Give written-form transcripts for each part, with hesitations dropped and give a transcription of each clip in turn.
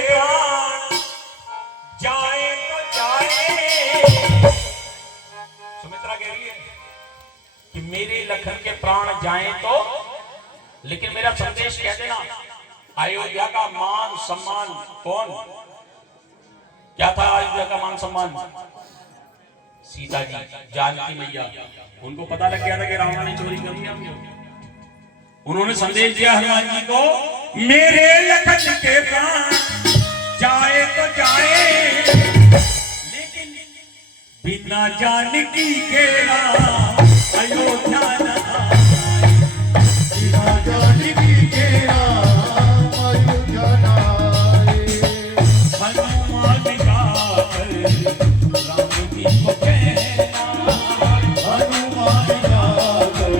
प्राण जाए तो जाए। सुमित्रा कह रही है कि मेरे लखन के प्राण जाए तो, लेकिन मेरा संदेश कह देना। अयोध्या का मान सम्मान कौन क्या था? अयोध्या का मान सम्मान सीता जी, जानकी मैया। उनको पता लग गया था कि रावण ने चोरी कर लिया। उन्होंने संदेश दिया हनुमान जी को, मेरे लखन के प्राण जाए तो जाए, लेकिन बिना जानकी के राम अयोध्या न आए। बिना जानकी के राम अयोध्या न आए। हनुमान जाकर राम जी को कहना, हनुमान जाकर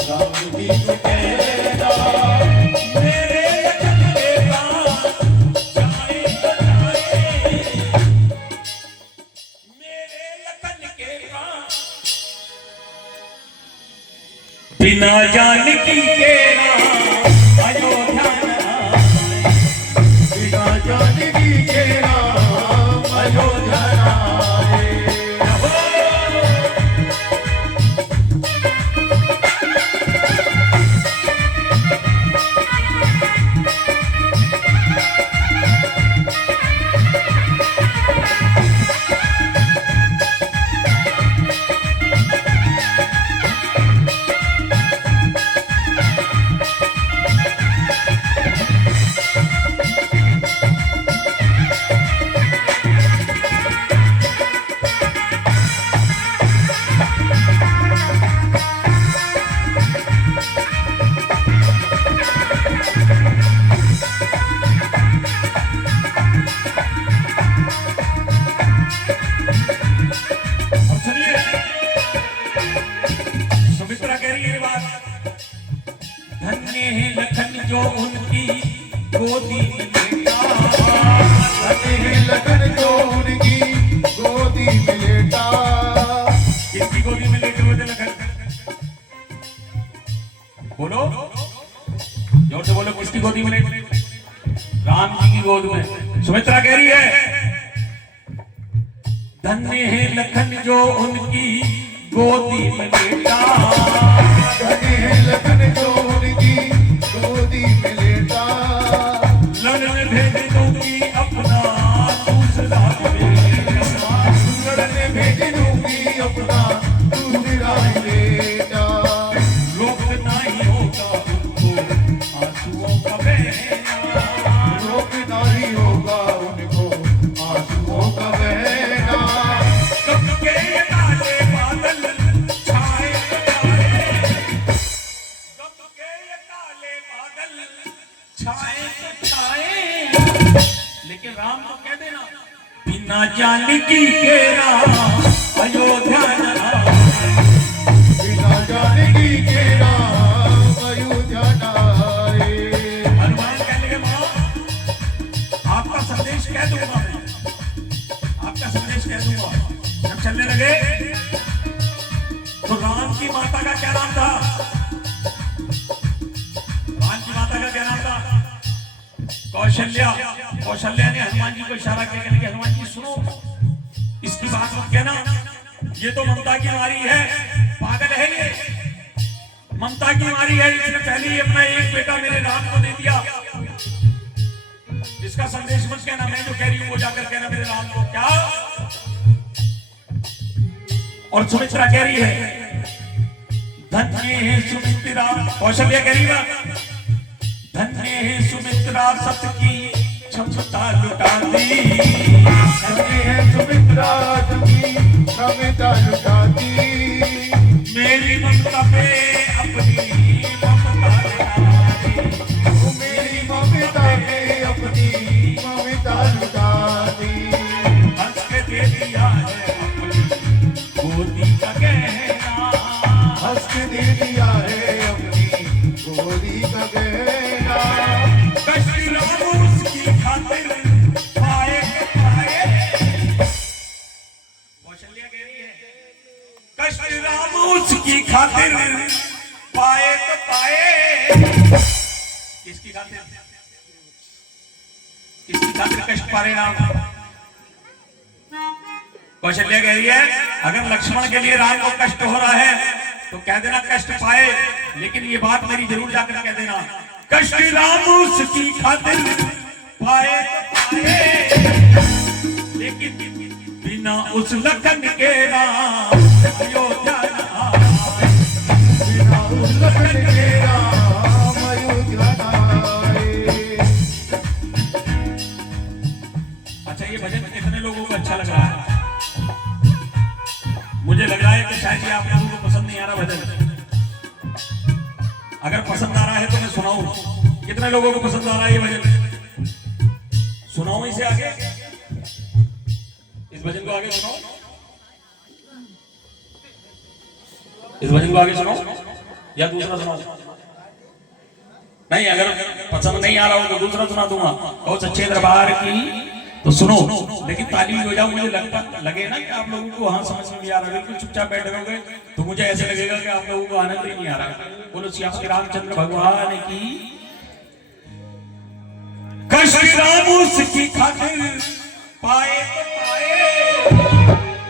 राम जी को कहना, मेरे लखन के प्राण जाए तो जाए, मेरे लखन के प्राण बिना जानकी के राम अयोध्या न आए। बिना जानकी के राम अयोध्या न आए। सुमित्रा कह रही है बात, धन्य है लखन जो उनकी गोदी में लेटा। धन्य है लखन जो उनकी गोदी में लेटा। किसकी गोदी में लेटे हुए थे लखन? बोलो, जोर से बोलो, किसकी गोदी में लेटे? राम जी की गोद में। सुमित्रा कह रही है, धन्य है लखन जो उनकी गोदी में लेटा। धन्य है लखन जो उनकी गोदी में लेटा। लड़ने भेज दूंगी अपना दूसरा बेटा। लड़ने भेज दूंगी अपना दूसरा बेटा। रोक नहीं होगा उनको आंसुओं का बहना। रोक नहीं होगा उनको आंसुओं का बहना। कब के काले बादल छाए छाए, कब के काले बादल छाए छाए, लेकिन राम को कह देना, बिना जानकी के राम अयोध्या न आए। बिना जानकी के राम अयोध्या न आए। हनुमान कहने लगे, मां आपका संदेश कह दूंगा, मैं आपका संदेश कह दूंगा। जब चलने लगे तो राम की माता का क्या नाम था? राम की माता का क्या नाम था? कौशल्या। कौशल्या ने हनुमान जी को इशारा किया, कहने लगे, हनुमान जी सुनो, इसकी बात मत कहना, ये तो ममता की मारी है, पागल है ये, ममता की मारी है। इसने पहले ही अपना एक बेटा मेरे राम को दे दिया। इसका संदेश मत कहना, मैं जो कह रही हूं वो जाकर कहना मेरे राम को। क्या? और सुमित्रा कह रही है, धन्य है सुमित्रा। कौशल्या कह रही है, धन्य है सुमित्रा सत की क्षमता लुटा दी। धन्य है सुमित्रा की क्षमता लुटा दी। मेरी ममता पे अपनी ममता लुटा दी। मेरी ममता पे अपनी ममता लुटा दी। हंस के दे दिया है अपनी गोदी का गहना। हंस के दे दिया है अपनी गोदी का गहना। कश्मीर राम उसकी खातिर पाए के पाए। कौशल्या कह रही है, कश्मीर राम उसकी खातिर पाए तो पाए। किसकी खातिर? किसकी खातिर कष्ट पा रहे राम। कौशल्या कह रही है अगर लक्ष्मण के लिए राम को कष्ट हो रहा है तो कह देना कष्ट पाए, लेकिन ये बात मेरी जरूर जाकर कह देना, कष्ट राम उसकी खातिर पाए तो पाए, लेकिन बिना उस लखन के राम अयोध्या न आए। बिना उस लखन के राम अयोध्या न आए। अच्छा, ये भजन कितने लोगों को अच्छा लग रहा है? मुझे लग रहा है कि शायद ये आप लोगों को पसंद नहीं आ रहा भजन। अगर पसंद आ रहा है तो मैं सुनाऊं। कितने लोगों को पसंद आ रहा है ये भजन? सुनाऊं इसे आगे, इस भजन को आगे सुनाओ, इस भजन को आगे सुनाओ या दूसरा सुनाओ? नहीं, अगर पसंद नहीं आ रहा हो तो दूसरा सुना दूंगा। बहुत अच्छे दरबार की तो सुनो, लेकिन ताली हो जाओ। मुझे लगे ना कि आप लोगों को हाँ समझ में नहीं आ रहा, बिल्कुल चुपचाप बैठ रहोगे तो मुझे ऐसे लगेगा कि आप लोगों को आनंद ही नहीं आ रहा। बोलो श्री रामचंद्र भगवान की। कष्ट राम उसकी खातिर पाए तो पाए,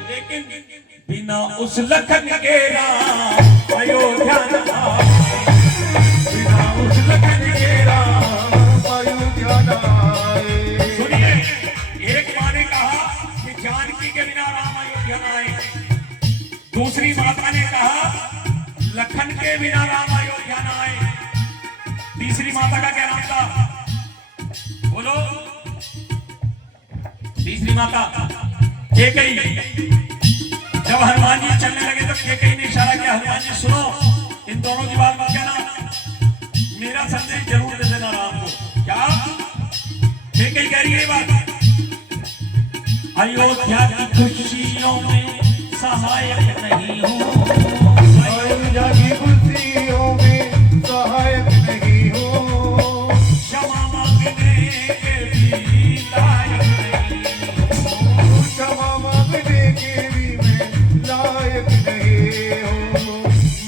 लेकिन बिना उस लखन के राम अयोध्या न आए। बिना उस लखन के राम अयोध्या न आए। सुनिए, एक माँ ने कहा कि जानकी के बिना राम अयोध्या न आए। दूसरी माता ने कहा लखन के बिना राम अयोध्या न आए। तीसरी माता का क्या नाम था? बोलो। तीसरी माता कैकेयी। जब हनुमान जी चलने लगे तो कैकेयी ने इशारा किया, हनुमान जी सुनो, इन दोनों की बात मत कहना, मेरा संदेश जरूर दे देना राम को। क्या कैकेयी कह रही है बात? अयोध्या की खुशियों में सहायक नहीं हूँ, अयोध्या की खुशियों में सहायक नहीं हूँ, क्षमा मांगने के भी लायक नहीं, क्षमा मांगने के भी मैं लायक नहीं हूँ।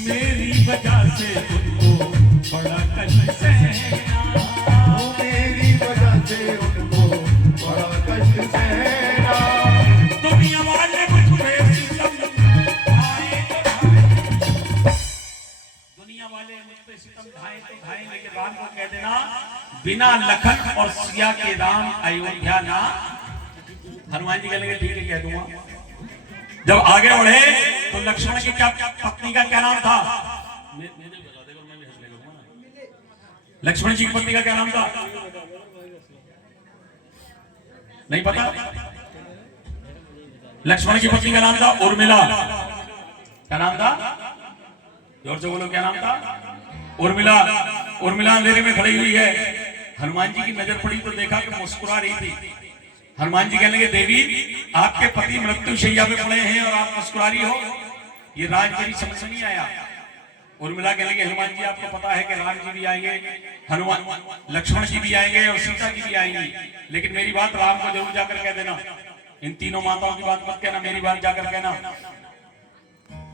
मेरी वजह से तुमको बड़ा कष्ट सहना, मेरी वजह से उनको बड़ा कष्ट सहना। दुनिया वाले मुझ पे सितम ढाए तो ढाए, दुनिया वाले मुझ पे सितम ढाए तो ढाए, लेकिन राम को कह देना बिना लखन और सिया के राम अयोध्या ना। हनुमान जी कहने ठीक है कह दूंगा। जब आगे बढ़े तो लक्ष्मण की क्या पत्नी का क्या नाम था? लक्ष्मण जी की पत्नी का क्या नाम था? नहीं पता? लक्ष्मण की पत्नी का नाम था उर्मिला। क्या नाम था? जोर से बोलो, क्या नाम था? उर्मिला। उर्मिला अंधेरे में खड़ी हुई है। हनुमान जी की नजर पड़ी तो देखा कि मुस्कुरा रही थी। हनुमान जी कहने लगे, देवी आपके पति मृत्यु शैया पे पड़े हैं और आप मुस्कुरा रही हो, ये राज मेरी समझ नहीं आया। उर्मिला कहने लगे, हनुमान जी आपको पता है कि राम जी भी आएंगे, हनुमान लक्ष्मण जी भी आएंगे और सीता जी भी आएंगी, लेकिन मेरी बात राम को जरूर जाकर कह देना। इन तीनों माताओं की बात मत कहना, मेरी बात जाकर कहना।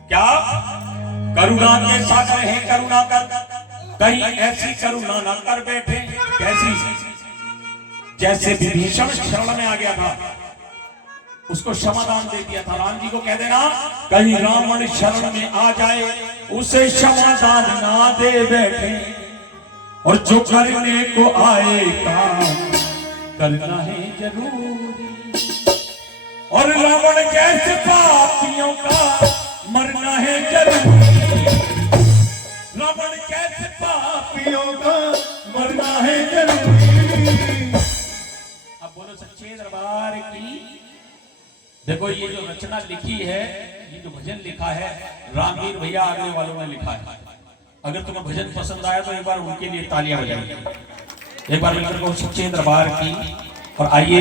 क्या करुणा के सागर है करुणा कर, कहीं ऐसी करुणा ना कर बैठे। कैसी? जैसे विभीषण शरण में आ गया था, उसको क्षमादान दे दिया था। राम जी को कह देना कहीं रावण शरण में आ जाए, उसे क्षमादान ना दे बैठे, और जो करने को आए काम करना है जरूरी, और रावण जैसे पापियों का मरना है जरूरी, रावण जैसे पापियों का मरना है जरूरी। अब बोलो सच्चे दरबार की। देखो ये जो रचना लिखी है, ये जो भजन लिखा है, रामवीर भैया आगरे वालों ने लिखा है। अगर तुम्हें भजन पसंद आया तो एक बार उनके लिए तालियां बजाइए, एक बार मिलकर को सच्चे दरबार की। और आइए